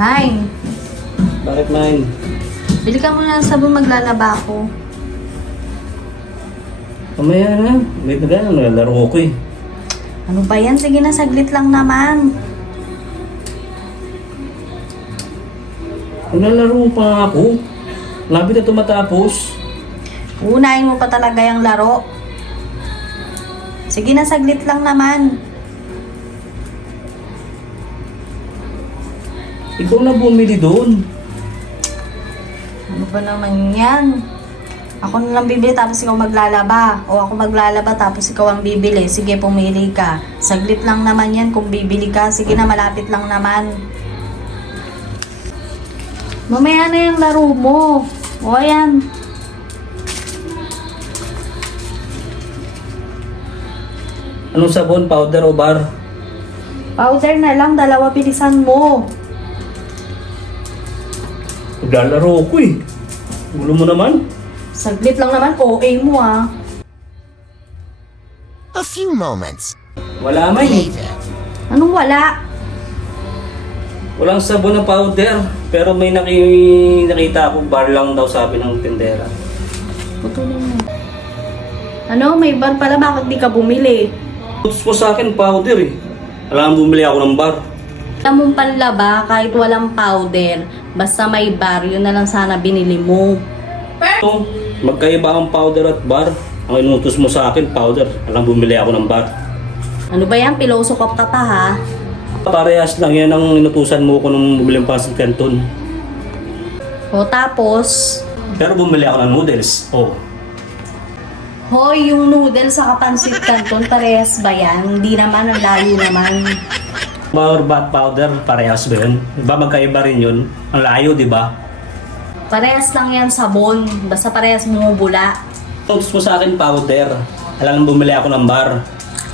Nine, Bakit 9? bili ka muna ng sabon, maglalaba ako. Mamaya na. Wait na gano'n. Nalalaro ko eh. Ano ba yan? Sige na, saglit lang naman. Naglalaro pa nga ako. Lapit na tumatapos. Unahin mo pa talaga yung laro. Sige na, saglit lang naman. Ikaw na bumili doon. Ano ba naman yan? Ako na lang bibili tapos ikaw maglalaba. O ako maglalaba tapos ikaw ang bibili. Sige, pumili ka. Saglit lang naman yan kung bibili ka. Sige na, malapit lang naman. Mamaya na yung laro mo. O ayan. Anong sabon? Powder o bar? Powder na lang, dalawa bilisan mo. Naglalaro ko eh. Ulo mo naman. Saglit lang naman, OA mo ah. A few moments Wala man eh. later. Anong wala? Walang sabon na powder. Pero may nakita ako bar lang daw sabi ng tindera. Putulin mo. Ano, may bar pala, bakit di ka bumili? Gusto ko sa akin powder eh. Alam bumili ako ng bar. Alam mong panlaba kahit walang powder, basta may bar, yun na lang sana binili mo. So, magkaiba ang powder at bar. Ang inutos mo sa akin, powder. Alam bumili ako ng bar. Ano ba yan? Pilosokop ka pa ha? Parehas lang yan ang inutusan mo ko nung bumili ng pancit canton. O tapos, Pero bumili ako ng noodles. Oh. hoy, yung noodle sa kapansit canton, parehas ba yan? Hindi naman, ang layo naman. Bar bat powder, parehas ba yun? Diba magkaiba rin yun? Ang layo, di ba? Parehas lang yan sabon, basta parehas bumubula. Inutos mo sa akin powder. Alam bumili ako ng bar.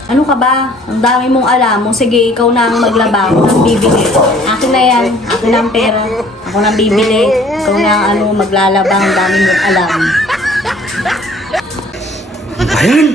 Ano ka ba? Ang dami mong alam mo. Sige, ikaw na ang maglaba. Ako nang bibili. Akin na yan. Akin na ang pera. Ako nang bibili. Ikaw na ang maglalaba. Ang dami mong alam. Ayan!